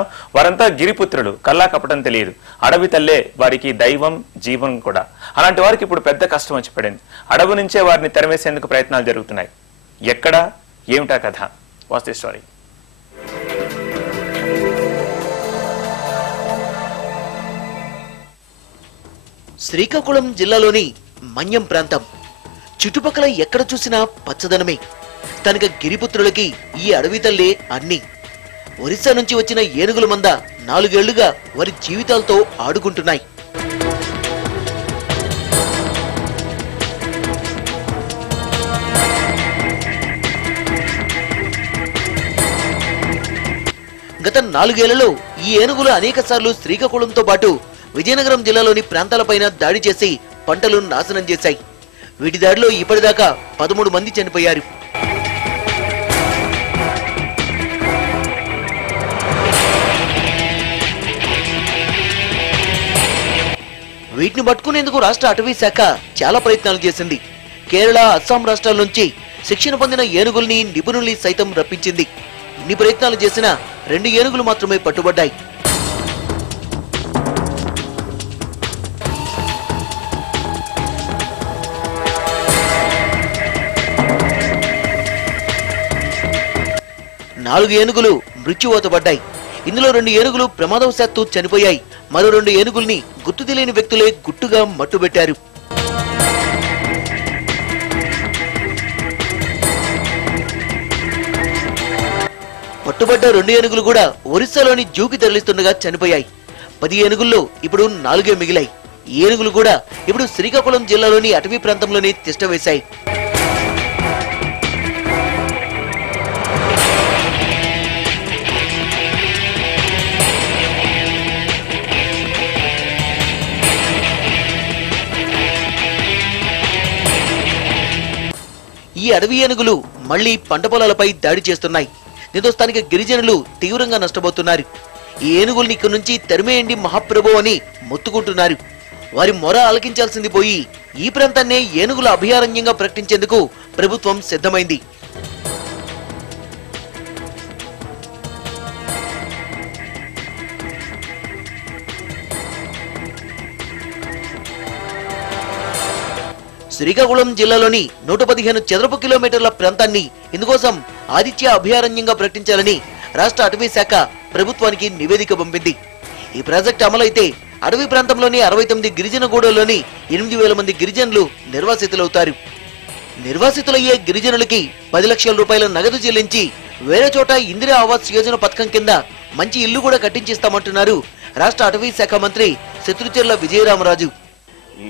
మాట్లాడదాం. వారంతా గిరిపుత్రులు, కల్లా కపటం తెలియదు. అడవి తల్లే వారికి దైవం, జీవం కూడా. అలాంటి వారికి ఇప్పుడు పెద్ద కష్టం వచ్చి పడింది. అడవి నుంచే వారిని తరిమేసేందుకు ప్రయత్నాలు జరుగుతున్నాయి. ఎక్కడ, ఏమిటా కథ? వాస్తవ స్టోరీ. శ్రీకాకుళం జిల్లాలోని మన్యం ప్రాంతం. చుట్టుపక్కల ఎక్కడ చూసినా పచ్చదనమే. కనుక గిరిపుత్రులకి ఈ అడవి తల్లే అన్ని. ఒరిస్సా నుంచి వచ్చిన ఏనుగుల మంద 4 ఏళ్లుగా వారి జీవితాలతో ఆడుకుంటున్నాయి. గత 4 ఏళ్లలో ఈ ఏనుగులు అనేక సార్లు శ్రీకాకుళంతో పాటు విజయనగరం జిల్లాలోని ప్రాంతాలపైన దాడి చేసి పంటలు నాశనం చేశాయి. వీటి దాడిలో ఇప్పటిదాకా 13 మంది చనిపోయారు. వీటిని పట్టుకునేందుకు రాష్ట్ర అటవీ శాఖ చాలా ప్రయత్నాలు చేసింది. కేరళ, అస్సాం రాష్ట్రాల నుంచి శిక్షణ పొందిన ఏనుగుల్ని, నిపుణుల్ని సైతం రప్పించింది. ఇన్ని ప్రయత్నాలు చేసినా 2 ఏనుగులు మాత్రమే పట్టుబడ్డాయి. నాలుగు ఏనుగులు మృత్యువాత పడ్డాయి. ఇందులో 2 ఏనుగులు ప్రమాదవశాత్తు చనిపోయాయి. మరో 2 ఏనుగుల్ని గుర్తు తెలియని వ్యక్తులే గుట్టుగా మట్టుబెట్టారు. పట్టుబడ్డ 2 ఏనుగులు కూడా ఒరిస్సాలోని జూకి తరలిస్తుండగా చనిపోయాయి. 10 ఏనుగుల్లో ఇప్పుడు 4 మిగిలాయి. ఈ ఏనుగులు కూడా ఇప్పుడు శ్రీకాకుళం జిల్లాలోని అటవీ ప్రాంతంలోనే తిష్ట వేశాయి. ఈ అడవి ఏనుగులు మళ్లీ పంట పొలాలపై దాడి చేస్తున్నాయి. దీంతో స్థానిక గిరిజనులు తీవ్రంగా నష్టపోతున్నారు. ఈ ఏనుగుల్ని ఇక్కడి నుంచి తరిమేయండి మహాప్రభు అని మొత్తుకుంటున్నారు. వారి మొర ఆలకించాల్సింది పోయి ఈ ప్రాంతాన్నే ఏనుగుల అభయారణ్యంగా ప్రకటించేందుకు ప్రభుత్వం సిద్ధమైంది. శ్రీకాకుళం జిల్లాలోని 115 చదరపు కిలోమీటర్ల ప్రాంతాన్ని ఇందుకోసం ఆదిత్య అభయారణ్యంగా ప్రకటించాలని రాష్ట్ర అటవీ శాఖ ప్రభుత్వానికి నివేదిక పంపింది. ఈ ప్రాజెక్టు అమలైతే అటవీ ప్రాంతంలోని 69 గిరిజన గూడల్లోని 8,000 మంది గిరిజనులు నిర్వాసితులవుతారు. నిర్వాసితులయ్యే గిరిజనులకి 10 లక్షల రూపాయల నగదు చెల్లించి వేరే చోట ఇందిరా ఆవాస్ యోజన పథకం కింద మంచి ఇల్లు కూడా కట్టించిస్తామంటున్నారు రాష్ట్ర అటవీ శాఖ మంత్రి శత్రుచర్ల విజయరామరాజు.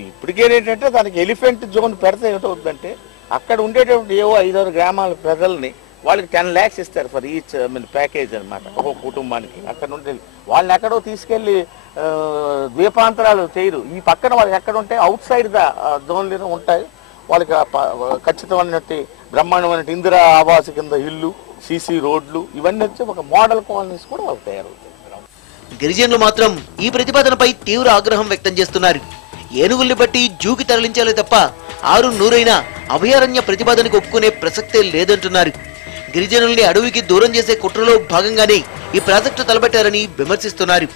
ఇప్పటికేంటంటే దానికి ఎలిఫెంట్ జోన్ పెడితే ఏమవుతుందంటే అక్కడ ఉండేటువంటి ఏవో 5-6 గ్రామాల ప్రజల్ని వాళ్ళకి 10 lakhs ఇస్తారు ఫర్ ఈచ్ ప్యాకేజ్ అనమాట. ఒక కుటుంబానికి అక్కడ ఉంటే వాళ్ళని ఎక్కడో తీసుకెళ్లి ద్వీపాంతరాలు చేయరు. ఈ పక్కన వాళ్ళకి ఎక్కడ ఉంటే అవుట్ సైడ్ ద జోన్లు ఉంటాయి. వాళ్ళకి ఖచ్చితమైనటువంటి బ్రహ్మాండమైన ఇందిరా ఆవాస్ కింద ఇల్లు, సీసీ రోడ్లు ఇవన్నీ వచ్చి ఒక మోడల్ కాలనీస్ కూడా వాళ్ళకి తయారవుతాయి. గిరిజనులు మాత్రం ఈ ప్రతిపాదనపై తీవ్ర ఆగ్రహం వ్యక్తం చేస్తున్నారు. ఏనుగుల్ని బట్టి జూకి తరలించాలే తప్ప 6-100 అభయారణ్య ప్రతిపాదనకు ఒప్పుకునే ప్రసక్తే లేదంటున్నారు. గిరిజనుల్ని అడవికి దూరం చేసే కుట్రలో భాగంగానే ఈ ప్రాజెక్టు తలబెట్టారని విమర్శిస్తున్నారు.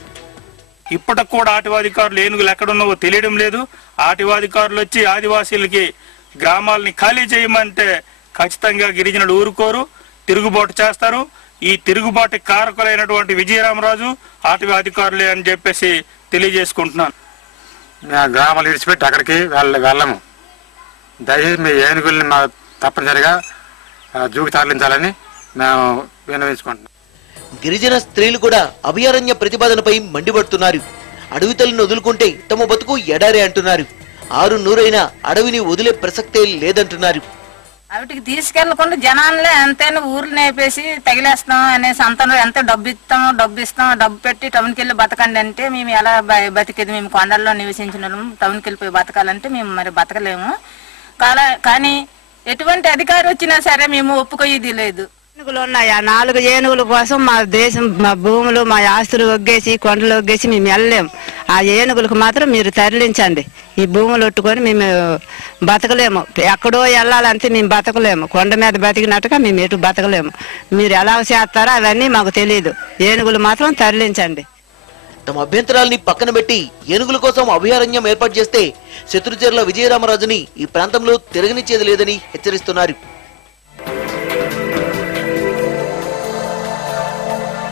ఇప్పటికి కూడా ఆదివాధికారులు ఏనుగులు ఎక్కడున్నావో తెలియడం లేదు. ఆదివాధికారులు వచ్చి ఆదివాసీలకి గ్రామాలని ఖాళీ చేయమంటే ఖచ్చితంగా గిరిజనులు ఊరుకోరు, తిరుగుబాటు చేస్తారు. ఈ తిరుగుబాటు కారకులైనటువంటి విజయరామరాజు అటవీ అధికారులే అని చెప్పేసి తెలియజేసుకుంటున్నాను. గ్రామాలు విడిచిపెట్టి అక్కడికి వెళ్ళము. దయచేసి మీ ఏనుగుల్ని మా తప్పనిసరిగా జూకి తరలించాలని మేము విన్నవించుకుంటున్నాం. గిరిజన స్త్రీలు కూడా అభయారణ్య ప్రతిపాదనపై మండిపడుతున్నారు. అడవి తల్లిని వదులుకుంటే తమ బతుకు ఎడారే అంటున్నారు. 6-100 అడవిని వదిలే ప్రసక్తే లేదంటున్నారు. వాటికి తీసుకెళ్లకుండా జనాలే అంతేనా ఊర్లు నేపేసి తగిలేస్తాం అనేసి అంతలో ఎంత డబ్బు ఇస్తాం డబ్బు పెట్టి టౌన్కి వెళ్ళి బతకండి అంటే మేము ఎలా బతికేది? మేము కొండల్లో నివసించిన టౌన్కి వెళ్ళిపోయి బతకాలంటే మేము మరి బతకలేము. కానీ ఎటువంటి అధికారి వచ్చినా సరే మేము ఒప్పుకోయేది లేదు. ఏనుగులు ఉన్నాయా? 4 ఏనుగుల కోసం మా దేశం, మా భూములు, మా ఆస్తులు ఒగ్గేసి కొండలు ఒగ్గేసి మేము వెళ్ళలేము. ఆ ఏనుగులకు మాత్రం మీరు తరలించండి. ఈ భూములు ఒట్టుకొని మేము బతకలేము, ఎక్కడో వెళ్ళాలంటే మేము బతకలేము, కొండ మీద బతికినట్టుగా మేము ఎటు బతకలేము. మీరు ఎలా చేస్తారో అవన్నీ మాకు తెలియదు, ఏనుగులు మాత్రం తరలించండి. తమ అభ్యంతరాల్ని పక్కన పెట్టి ఏనుగుల కోసం అభయారణ్యం ఏర్పాటు చేస్తే శత్రుచర్ల విజయరామరాజుని ఈ ప్రాంతంలో తిరగనిచ్చేది లేదని హెచ్చరిస్తున్నారు.